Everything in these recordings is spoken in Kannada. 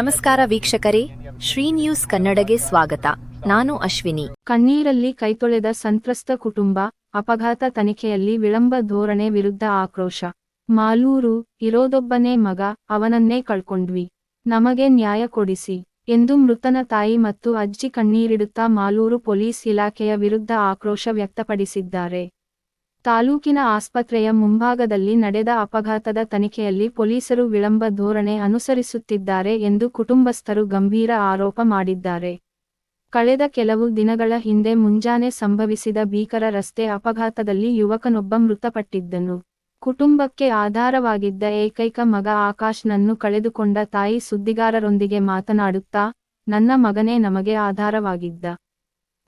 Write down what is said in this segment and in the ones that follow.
ನಮಸ್ಕಾರ ವೀಕ್ಷಕರೇ, ಶ್ರೀ ನ್ಯೂಸ್ ಕನ್ನಡಗೆ ಸ್ವಾಗತ. ನಾನು ಅಶ್ವಿನಿ. ಕಣ್ಣೀರಲ್ಲಿ ಕೈತೊಳೆದ ಸಂತ್ರಸ್ತ ಕುಟುಂಬ, ಅಪಘಾತ ತನಿಖೆಯಲ್ಲಿ ವಿಳಂಬ ಧೋರಣೆ ವಿರುದ್ಧ ಆಕ್ರೋಶ. ಮಾಲೂರು, ಇರೋದೊಬ್ಬನೇ ಮಗ, ಅವನನ್ನೇ ಕಳ್ಕೊಂಡ್ವಿ, ನಮಗೆ ನ್ಯಾಯ ಕೊಡಿಸಿ ಎಂದು ಮೃತನ ತಾಯಿ ಮತ್ತು ಅಜ್ಜಿ ಕಣ್ಣೀರಿಡುತ್ತಾ ಮಾಲೂರು ಪೊಲೀಸ್ ಇಲಾಖೆಯ ವಿರುದ್ಧ ಆಕ್ರೋಶ ವ್ಯಕ್ತಪಡಿಸಿದ್ದಾರೆ. ತಾಲೂಕಿನ ಆಸ್ಪತ್ರೆಯ ಮುಂಭಾಗದಲ್ಲಿ ನಡೆದ ಅಪಘಾತದ ತನಿಖೆಯಲ್ಲಿ ಪೊಲೀಸರು ವಿಳಂಬ ಧೋರಣೆ ಅನುಸರಿಸುತ್ತಿದ್ದಾರೆ ಎಂದು ಕುಟುಂಬಸ್ಥರು ಗಂಭೀರ ಆರೋಪ ಮಾಡಿದ್ದಾರೆ. ಕಳೆದ ಕೆಲವು ದಿನಗಳ ಹಿಂದೆ ಮುಂಜಾನೆ ಸಂಭವಿಸಿದ ಭೀಕರ ರಸ್ತೆ ಅಪಘಾತದಲ್ಲಿ ಯುವಕನೊಬ್ಬ ಮೃತಪಟ್ಟಿದ್ದನು. ಕುಟುಂಬಕ್ಕೆ ಆಧಾರವಾಗಿದ್ದ ಏಕೈಕ ಮಗ ಆಕಾಶ್ನನ್ನು ಕಳೆದುಕೊಂಡ ತಾಯಿ ಸುದ್ದಿಗಾರರೊಂದಿಗೆ ಮಾತನಾಡುತ್ತಾ, ನನ್ನ ಮಗನೇ ನಮಗೆ ಆಧಾರವಾಗಿದ್ದ.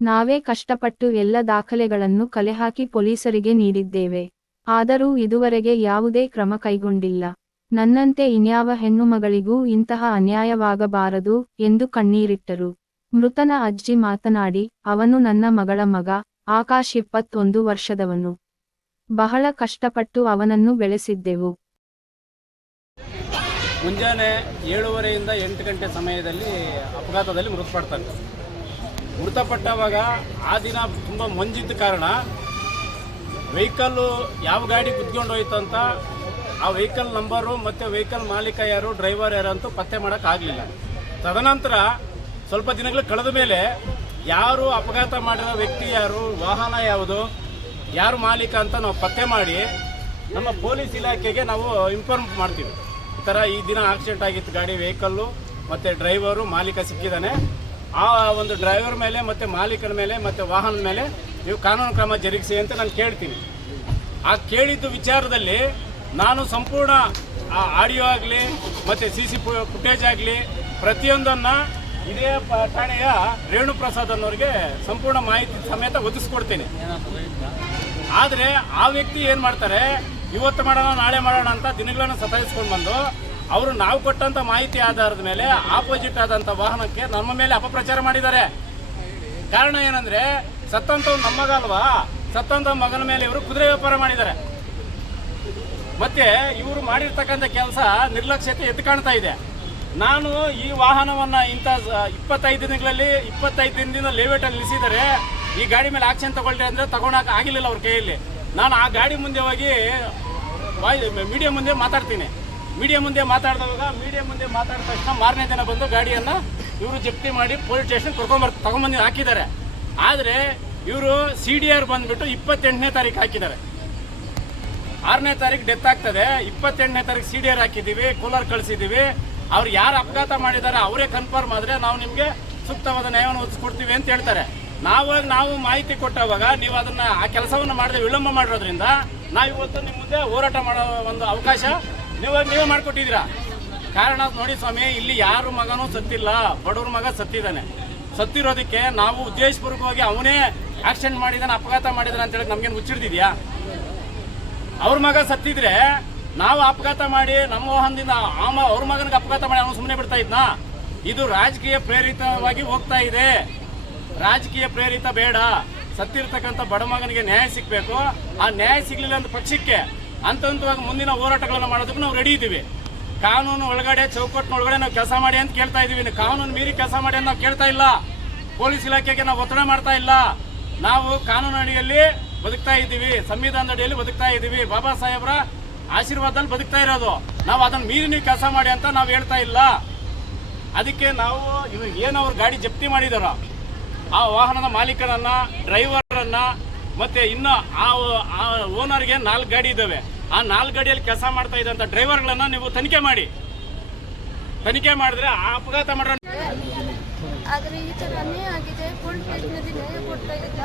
ನಾವೇ ಕಷ್ಟಪಟ್ಟು ಎಲ್ಲ ದಾಖಲೆಗಳನ್ನು ಕಲೆಹಾಕಿ ಪೊಲೀಸರಿಗೆ ನೀಡಿದ್ದೇವೆ. ಆದರೂ ಇದುವರೆಗೆ ಯಾವುದೇ ಕ್ರಮ ಕೈಗೊಂಡಿಲ್ಲ. ನನ್ನಂತೆ ಇನ್ಯಾವ ಹೆಣ್ಣುಮಗಳಿಗೂ ಇಂತಹ ಅನ್ಯಾಯವಾಗಬಾರದು ಎಂದು ಕಣ್ಣೀರಿಟ್ಟರು. ಮೃತನ ಅಜ್ಜಿ ಮಾತನಾಡಿ, ಅವನು ನನ್ನ ಮಗಳ ಮಗ, ಆಕಾಶ್ 21 ವರ್ಷದವನು. ಬಹಳ ಕಷ್ಟಪಟ್ಟು ಅವನನ್ನು ಬೆಳೆಸಿದ್ದೆವು. ಮುಂಜಾನೆ 7:30ಯಿಂದ 8 ಗಂಟೆ ಸಮಯದಲ್ಲಿ ಅಪಘಾತದಲ್ಲಿ ಮೃತಪಟ್ಟವಾಗ ಆ ದಿನ ತುಂಬ ಮಂಜಿದ್ದ ಕಾರಣ ವೆಹಿಕಲ್ಲು ಯಾವ ಗಾಡಿ ಕುತ್ಕೊಂಡು ಹೋಯ್ತು ಅಂತ ಆ ವೆಹಿಕಲ್ ನಂಬರು ಮತ್ತು ವೆಹಿಕಲ್ ಮಾಲೀಕ ಯಾರು, ಡ್ರೈವರ್ ಯಾರು ಅಂತೂ ಪತ್ತೆ ಮಾಡೋಕ್ಕಾಗಲಿಲ್ಲ. ತದನಂತರ ಸ್ವಲ್ಪ ದಿನಗಳು ಕಳೆದ ಮೇಲೆ ಯಾರು ಅಪಘಾತ ಮಾಡಿರೋ ವ್ಯಕ್ತಿ ಯಾರು, ವಾಹನ ಯಾವುದು, ಯಾರು ಮಾಲೀಕ ಅಂತ ನಾವು ಪತ್ತೆ ಮಾಡಿ ನಮ್ಮ ಪೊಲೀಸ್ ಇಲಾಖೆಗೆ ನಾವು ಇನ್ಫಾರ್ಮ್ ಮಾಡ್ತೀವಿ. ಈ ಥರ ಈ ದಿನ ಆಕ್ಸಿಡೆಂಟ್ ಆಗಿತ್ತು, ಗಾಡಿ ವೆಹಿಕಲ್ಲು ಮತ್ತು ಡ್ರೈವರು ಮಾಲೀಕ ಸಿಕ್ಕಿದ್ದಾನೆ. ಆ ಒಂದು ಡ್ರೈವರ್ ಮೇಲೆ ಮತ್ತು ಮಾಲೀಕನ ಮೇಲೆ ಮತ್ತು ವಾಹನದ ಮೇಲೆ ನೀವು ಕಾನೂನು ಕ್ರಮ ಜರುಗಿಸಿ ಅಂತ ನಾನು ಕೇಳ್ತೀನಿ. ಆ ಕೇಳಿದ್ದು ವಿಚಾರದಲ್ಲಿ ನಾನು ಸಂಪೂರ್ಣ ಆ ಆಡಿಯೋ ಆಗಲಿ ಮತ್ತು CC ಫುಟೇಜ್ ಆಗಲಿ ಪ್ರತಿಯೊಂದನ್ನು ಇದೇ ಠಾಣೆಯ ರೇಣು ಪ್ರಸಾದ್ ಅನ್ನೋರಿಗೆ ಸಂಪೂರ್ಣ ಮಾಹಿತಿ ಸಮೇತ ಒದಗಿಸ್ಕೊಡ್ತೀನಿ. ಆದರೆ ಆ ವ್ಯಕ್ತಿ ಏನು ಮಾಡ್ತಾರೆ, ಇವತ್ತು ಮಾಡೋಣ ನಾಳೆ ಮಾಡೋಣ ಅಂತ ದಿನಗಳನ್ನು ಸತಾಯಿಸ್ಕೊಂಡು ಬಂದು ಅವರು ನಾವು ಕೊಟ್ಟಂಥ ಮಾಹಿತಿ ಆಧಾರದ ಮೇಲೆ ಆಪೋಸಿಟ್ ಆದಂಥ ವಾಹನಕ್ಕೆ ನಮ್ಮ ಮೇಲೆ ಅಪಪ್ರಚಾರ ಮಾಡಿದ್ದಾರೆ. ಕಾರಣ ಏನಂದರೆ, ಸತ್ತಂತ ನಮ್ಮ ಮಗ ಅಲ್ವಾ, ಸತ್ತಂತ ಮಗನ ಮೇಲೆ ಇವರು ಕುದುರೆ ವ್ಯಾಪಾರ ಮಾಡಿದ್ದಾರೆ. ಮತ್ತೆ ಇವರು ಮಾಡಿರ್ತಕ್ಕಂಥ ಕೆಲಸ ನಿರ್ಲಕ್ಷ್ಯತೆ ಎದ್ದು ಕಾಣ್ತಾ ಇದೆ. ನಾನು ಈ ವಾಹನವನ್ನು ಇಂಥ 25 ದಿನಗಳಲ್ಲಿ 25 ದಿನದಿಂದ ಲೇವೇಟಲ್ಲಿ ನಿಲ್ಲಿಸಿದರೆ ಈ ಗಾಡಿ ಮೇಲೆ ಆಕ್ಷನ್ ತಗೊಳ್ಳಿ ಅಂದರೆ ತಗೊಳಕ್ಕೆ ಆಗಿರಲಿಲ್ಲ ಅವ್ರ ಕೈಯಲ್ಲಿ. ನಾನು ಆ ಗಾಡಿ ಮುಂದೆ ಹೋಗಿ ಮೀಡಿಯಾ ಮುಂದೆ ಮಾತಾಡ್ತೀನಿ. ಮೀಡಿಯಾ ಮುಂದೆ ಮಾತಾಡಿದ ತಕ್ಷಣ ಮಾರನೇ ದಿನ ಬಂದು ಗಾಡಿಯನ್ನು ಇವರು ಜಪ್ತಿ ಮಾಡಿ ಪೊಲೀಸ್ ಸ್ಟೇಷನ್ ತಗೊಂಡ್ಬಂದು ಹಾಕಿದ್ದಾರೆ. ಆದರೆ ಇವರು CDR ಬಂದುಬಿಟ್ಟು 28ನೇ ತಾರೀಕು ಹಾಕಿದ್ದಾರೆ. 6ನೇ ತಾರೀಕು ಡೆತ್ ಆಗ್ತದೆ, 28ನೇ ತಾರೀಕು CDR ಹಾಕಿದ್ದೀವಿ, ಕೂಲರ್ ಕಳಿಸಿದ್ದೀವಿ. ಅವ್ರು ಯಾರು ಅಪಘಾತ ಮಾಡಿದ್ದಾರೆ ಅವರೇ ಕನ್ಫರ್ಮ್ ಆದರೆ ನಾವು ನಿಮಗೆ ಸೂಕ್ತವಾದ ನ್ಯಾಯವನ್ನು ಒದಗಿಸ್ಕೊಡ್ತೀವಿ ಅಂತ ಹೇಳ್ತಾರೆ. ನಾವು ಮಾಹಿತಿ ಕೊಟ್ಟವಾಗ ನೀವು ಅದನ್ನು ಆ ಕೆಲಸವನ್ನು ಮಾಡದೆ ವಿಳಂಬ ಮಾಡಿರೋದ್ರಿಂದ ನಾವಿವತ್ತು ನಿಮ್ಮ ಮುಂದೆ ಹೋರಾಟ ಮಾಡೋ ಒಂದು ಅವಕಾಶ ನೀವೇ ಮಾಡಿಕೊಟ್ಟಿದ್ದೀರಾ. ಕಾರಣ ನೋಡಿ ಸ್ವಾಮಿ, ಇಲ್ಲಿ ಯಾರು ಮಗನೂ ಸತ್ತಿಲ್ಲ, ಬಡವ್ರ ಮಗ ಸತ್ತಿದ್ದಾನೆ. ಸತ್ತಿರೋದಕ್ಕೆ ನಾವು ಉದ್ದೇಶಪೂರ್ವಕವಾಗಿ ಅವನೇ ಆಕ್ಸಿಡೆಂಟ್ ಮಾಡಿದಾನೆ, ಅಪಘಾತ ಮಾಡಿದಾನೆ ಅಂತ ಹೇಳಿ ನಮ್ಗೇನು ಮುಚ್ಚಿಡ್ದಿದ್ಯಾ? ಅವ್ರ ಮಗ ಸತ್ತಿದ್ರೆ ನಾವು ಅಪಘಾತ ಮಾಡಿ ನಮ್ಮ ವಾಹನದಿಂದ ಅವ್ರ ಮಗನಿಗೆ ಅಪಘಾತ ಮಾಡಿ ಅವನು ಸುಮ್ಮನೆ ಬಿಡ್ತಾ ಇದ್ನಾ? ಇದು ರಾಜಕೀಯ ಪ್ರೇರಿತವಾಗಿ ಹೋಗ್ತಾ ಇದೆ. ರಾಜಕೀಯ ಪ್ರೇರಿತ ಬೇಡ. ಸತ್ತಿರ್ತಕ್ಕಂಥ ಬಡ ಮಗನಿಗೆ ನ್ಯಾಯ ಸಿಗಬೇಕು. ಆ ನ್ಯಾಯ ಸಿಗಲಿಲ್ಲ ಅಂತ ಪಕ್ಷಕ್ಕೆ ಹಂತವಾಗಿ ಮುಂದಿನ ಹೋರಾಟಗಳನ್ನು ಮಾಡೋದಕ್ಕೆ ನಾವು ರೆಡಿ ಇದ್ದೀವಿ. ಕಾನೂನು ಒಳಗಡೆ, ಚೌಕಟ್ಟಿನ ಒಳಗಡೆ ನಾವು ಕೆಲಸ ಮಾಡಿ ಅಂತ ಕೇಳ್ತಾ ಇದ್ದೀವಿ. ಕಾನೂನು ಮೀರಿ ಕೆಲಸ ಮಾಡಿ ಅಂತ ನಾವು ಕೇಳ್ತಾ ಇಲ್ಲ. ಪೊಲೀಸ್ ಇಲಾಖೆಗೆ ನಾವು ಒತ್ತಡ ಮಾಡ್ತಾ ಇಲ್ಲ. ನಾವು ಕಾನೂನು ಅಡಿಯಲ್ಲಿ ಬದುಕ್ತಾ ಇದ್ದೀವಿ, ಸಂವಿಧಾನದ ಅಡಿಯಲ್ಲಿ ಬದುಕ್ತಾ ಇದ್ದೀವಿ, ಬಾಬಾ ಸಾಹೇಬ್ರ ಆಶೀರ್ವಾದದಲ್ಲಿ ಬದುಕ್ತಾ ಇರೋದು. ನಾವು ಅದನ್ನು ಮೀರಿ ನೀವು ಕೆಲಸ ಮಾಡಿ ಅಂತ ನಾವು ಹೇಳ್ತಾ ಇಲ್ಲ. ಅದಕ್ಕೆ ನಾವು ಏನು ಅವ್ರು ಗಾಡಿ ಜಪ್ತಿ ಮಾಡಿದಾರೋ ಆ ವಾಹನದ ಮಾಲೀಕರನ್ನ, ಡ್ರೈವರನ್ನ ಮತ್ತು ಇನ್ನು ಆ ಓನರ್ಗೆ 4 ಗಾಡಿ ಇದ್ದಾವೆ. ಆ 4 ಗಾಡಿಯಲ್ಲಿ ಕೆಲಸ ಮಾಡ್ತಾ ಇದ್ದಂಥ ಡ್ರೈವರ್ಗಳನ್ನು ನೀವು ತನಿಖೆ ಮಾಡಿದ್ರೆ ಆ ಅಪಘಾತ ಮಾಡೋ. ಆದರೆ ಈ ಥರ ಅನ್ಯಾಯ ಆಗಿದೆ. ಪೊಲೀಸ್ ಸ್ಟೇಷನಲ್ಲಿ ನ್ಯಾಯ ಕೊಡ್ತಾ ಇಲ್ಲ.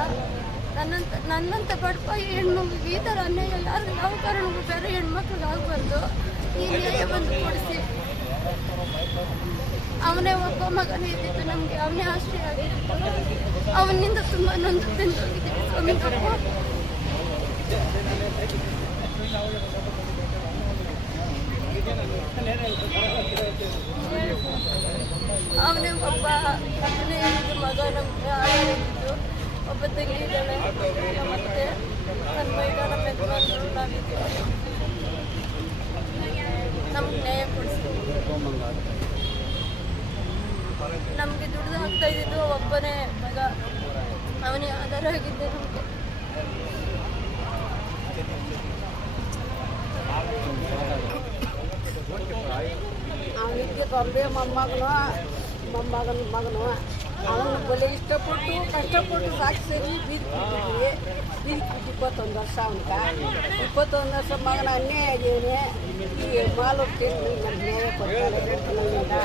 ನನ್ನಂತ ಬಡಪ ಹೆಣ್ಮಕ್ಳಿಗೆ ಈ ಥರ ಅನ್ಯಾಯ ಯಾವ ಕಾರಣಕ್ಕೂ ಬೇರೆ ಹೆಣ್ಮಕ್ಳಿಗೆ ಆಗಬಾರ್ದು. ಈ ನ್ಯಾಯ ಬಂದು ಕೊಡಿಸಿ. ಅವನೇ ಒಬ್ಬ ಮಗನೇ ಇದ್ದಿತ್ತು, ನಮಗೆ ಅವನೇ ಆಶ್ರಯ ಆಗಿತ್ತು. ಅವನಿಂದ ತುಂಬ ನೊಂದು ಬೆಂದೋಗಿದ್ದೀವಿ ಸ್ವಾಮಿ. ಅವನೇ ಒಬ್ಬ ಮಗ ನಮಗೆ ಆಗಿದ್ದು. ಒಬ್ಬ ತಂಗಿ ಇದ್ದಾಳೆ, ಮತ್ತೆ ನನ್ನ ಮೈದ ನಮ್ಮ ಯಜಮಾನರು ನಾವಿದ್ದೀವಿ. ನಮ್ಗೆ ನ್ಯಾಯ ಕೊಡಿಸ್ತೀವಿ. ನಮಗೆ ದುಡ್ದು ಹಾಕ್ತಾ ಇದ್ದಿದ್ದು ಒಬ್ಬನೇ ಮಗ, ಅವನೇ ಆಧಾರ ಆಗಿದ್ದೆ ನಮಗೆ. ಅವನಿಗೆ ಬೊಂಬೆ ಮೊಮ್ಮಗನ ಮಗನು ಅವನು ಬಲೆ ಇಷ್ಟಪಟ್ಟು ಕಷ್ಟಪಟ್ಟು ಸಾಕ್ಸರಿ ಬೀದಿಕ್ಬಿಟ್ಟಿದ್ವಿ. ಬೀದಿಕ್ಬಿಟ್ಟು 21 ವರ್ಷ ಅವನ್ಕ 21 ವರ್ಷ ಮಗನ ಅನ್ಯಾಯ ಆಗೇನೆ. ಈ ಮಾಲು ನ್ಯಾಯ ಕೊಡ್ತಾರೆ 2 ತಿಂಗಳಿಂದ.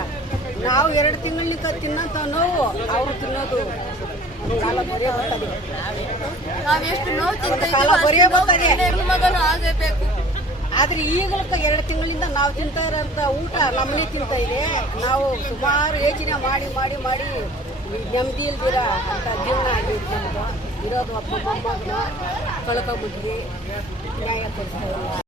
ನಾವು 2 ತಿಂಗಳಿಂದ ತಿನ್ನಂತ ನೋವು ಅವ್ರು ತಿನ್ನೋದು ಕಾಲ ಬರೇ ಬರ್ತದೆ. ನಾವೆಷ್ಟು ನೋವು ಕಾಲ ಬರೇ ಬರ್ತದೆ. ಹೆಣ್ಣು ಮಗನು ಆಗಬೇಕು. ಆದರೆ ಈಗಲಕ್ಕ 2 ತಿಂಗಳಿಂದ ನಾವು ತಿಂತಾ ಇರೋಂಥ ಊಟ ನಮ್ಮನೆ ತಿಂತಾ ಇದೆ. ನಾವು ಸುಮಾರು ಯೋಚನೆ ಮಾಡಿ ಮಾಡಿ ಮಾಡಿ ನೆಮ್ಮದಿ ಇಲ್ದಿರ ಅಂತ ಜೀವನ ಆಗೈತೆ ನಮ್ದು. ಇರೋದು ಒಬ್ಬ ಮೊಮ್ಮಗನ ಕಳ್ಕೊಂಬಿಟ್ವಿ, ನ್ಯಾಯ ಕೊಡಿಸ್ತಾ ಇಲ್ಲ.